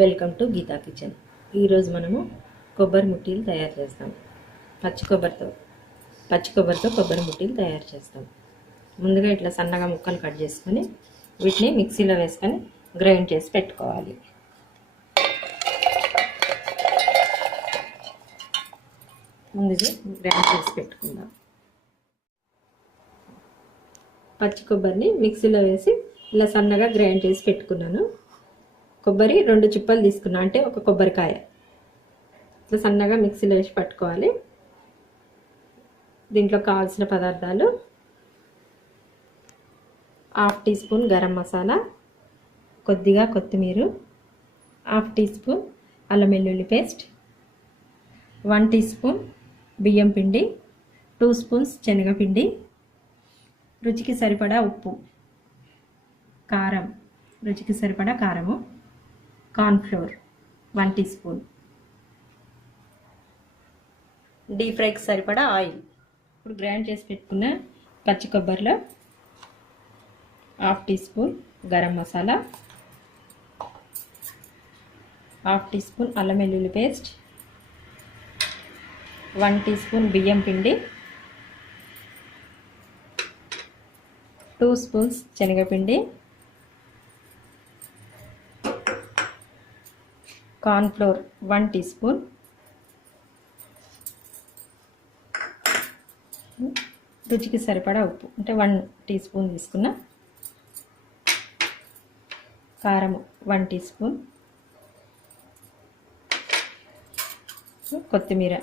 Welcome to Gita kitchen. ఈరోజు మనము కొబ్బరి ముట్టీలు తయారు చేస్తాం. పచ్చి కొబ్బరితో కొబ్బరి ముట్టీలు తయారు చేస్తాం. ముందుగా ఇట్లా సన్నగా ముక్కలు కట్ చేసుకొని వీటిని మిక్సీలో వేసుకొని గ్రైండ్ చేసి పెట్టుకోవాలి. ముందుగా గ్రైండ్ చేసి పెట్టుకుందాం. పచ్చి కొబ్బరిని మిక్సీలో వేసి ఇలా సన్నగా గ్రైండ్ చేసి పెట్టుకున్నాను. కొబ్బరి 2 చిప్పలు తీసుకున్నా, అంటే ఒక కొబ్బరికాయ ఇట్లా సన్నగా మిక్సీలో వేసి పట్టుకోవాలి. దీంట్లో కావాల్సిన పదార్థాలు: 1/2 టీ స్పూన్ గరం మసాలా, కొద్దిగా కొత్తిమీర, 1/2 టీ స్పూన్ అల్లం వెల్లుల్లి పేస్ట్, 1 టీ స్పూన్ బియ్యం పిండి, 2 స్పూన్స్ శనగపిండి, రుచికి సరిపడా ఉప్పు, కారం, రుచికి సరిపడా కారము, కార్న్ఫ్లోర్ 1 టీ స్పూన్, డీప్ ఫ్రైకి సరిపడా ఆయిల్. ఇప్పుడు గ్రైండ్ చేసి పెట్టుకున్న పచ్చి కొబ్బరిలో 1/2 teaspoon garam masala, 1/2 teaspoon అల్లం వెల్లుల్లి పేస్ట్, 1 టీ స్పూన్ బియ్యం పిండి, 2 స్పూన్స్ శనగపిండి, కార్న్ఫ్లోర్ 1 టీ స్పూన్, రుచికి సరిపడా ఉప్పు, అంటే 1 టీ స్పూన్ తీసుకున్న, కారం 1 టీ స్పూన్, కొత్తిమీర,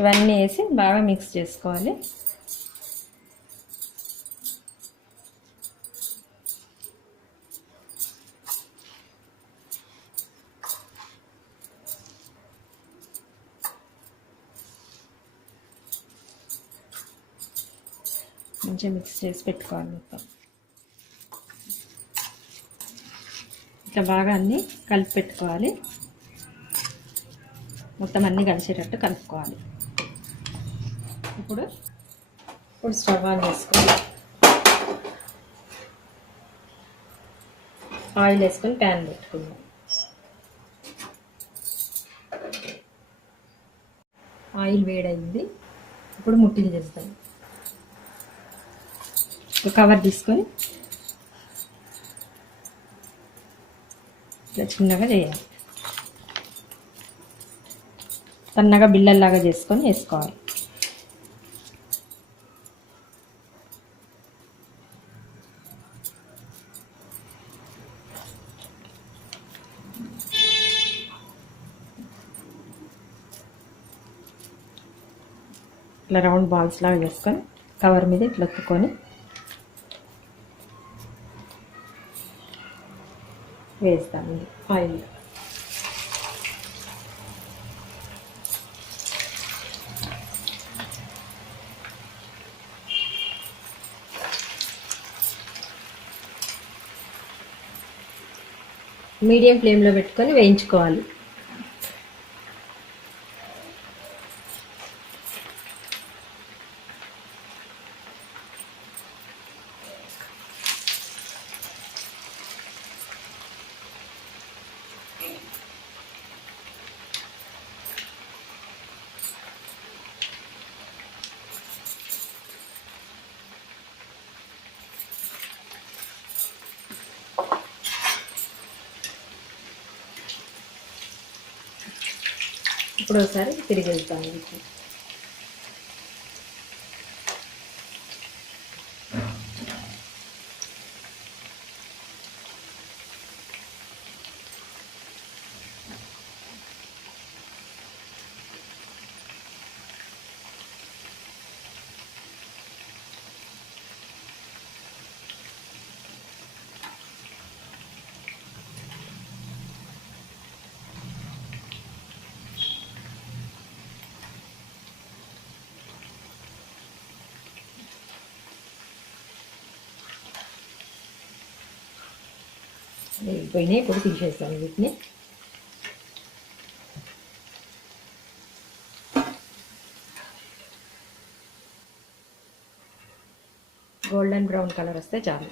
ఇవన్నీ వేసి బాగా మిక్స్ చేసుకోవాలి. మంచిగా మిక్స్ చేసి పెట్టుకోవాలి. మొత్తం ఇట్లా బాగా అన్నీ కలిపి పెట్టుకోవాలి. మొత్తం అన్నీ కలిసేటట్టు కలుపుకోవాలి. ఇప్పుడు స్టవ్ ఆన్ చేసుకొని ఆయిల్ వేసుకొని ప్యాన్ పెట్టుకుందాం. ఆయిల్ వేడైంది. ఇప్పుడు ముట్టీలు చేస్తాం. కవర్ తీసుకొని ఇట్లా చిన్నగా చేయాలి. సన్నగా బిళ్ళల్లాగా చేసుకొని వేసుకోవాలి. ఇట్లా రౌండ్ బాల్స్ లాగా చేసుకొని కవర్ మీద ఇట్లా ఒత్తుకొని వేస్తామండి ఆయిల్. మీడియం ఫ్లేమ్లో పెట్టుకొని వేయించుకోవాలి. ఇప్పుడు ఒకసారి తిరిగి వెళ్తాము. పోయినాయి. ఇప్పుడు తీసేస్తాను వీటిని. గోల్డెన్ బ్రౌన్ కలర్ వస్తే చాలు.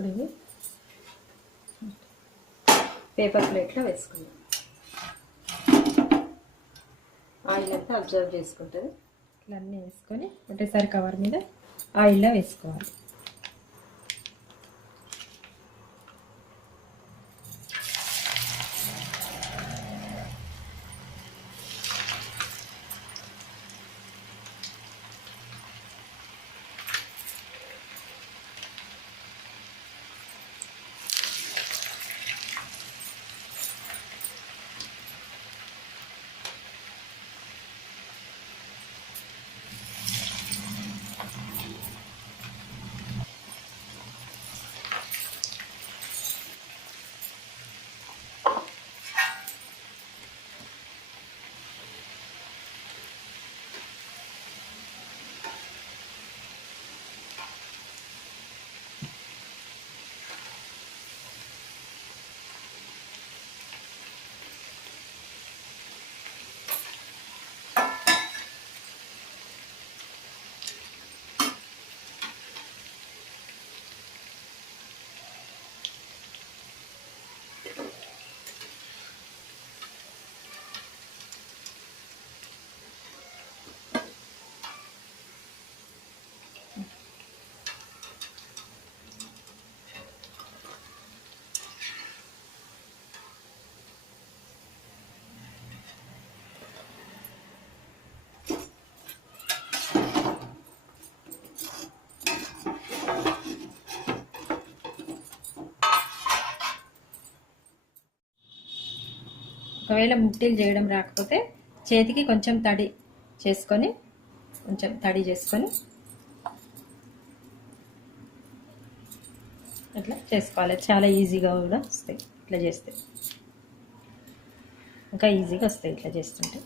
ఇప్పుడు ఇవి పేపర్ ప్లేట్లో వేసుకుందాం. ఆయిల్ అంతా అబ్జర్వ్ చేసుకుంటుంది. ఇట్లా అన్నీ వేసుకొని ఒకటేసారి కవర్ మీద ఆయిల్లో వేసుకోవాలి. ఒకవేళ ముట్టీలు చేయడం రాకపోతే చేతికి కొంచెం తడి చేసుకొని ఇట్లా చేసుకోవాలి. చాలా ఈజీగా కూడా వస్తాయి. ఇట్లా చేస్తే ఇంకా ఈజీగా వస్తాయి ఇట్లా చేస్తుంటే.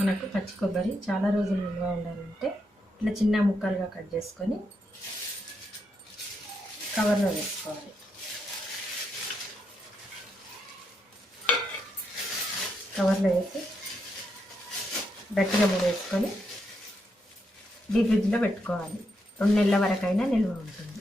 మనకు పచ్చి కొబ్బరి చాలా రోజులు నిల్వ ఉండాలంటే ఇట్లా చిన్న ముక్కలుగా కట్ చేసుకొని కవర్లో వేసుకోవాలి. కవర్లో వేసి గట్టిగా మూడేసుకొని డీప్ ఫ్రిడ్జ్లో పెట్టుకోవాలి. 2 నెలల వరకైనా నిల్వ ఉంటుంది.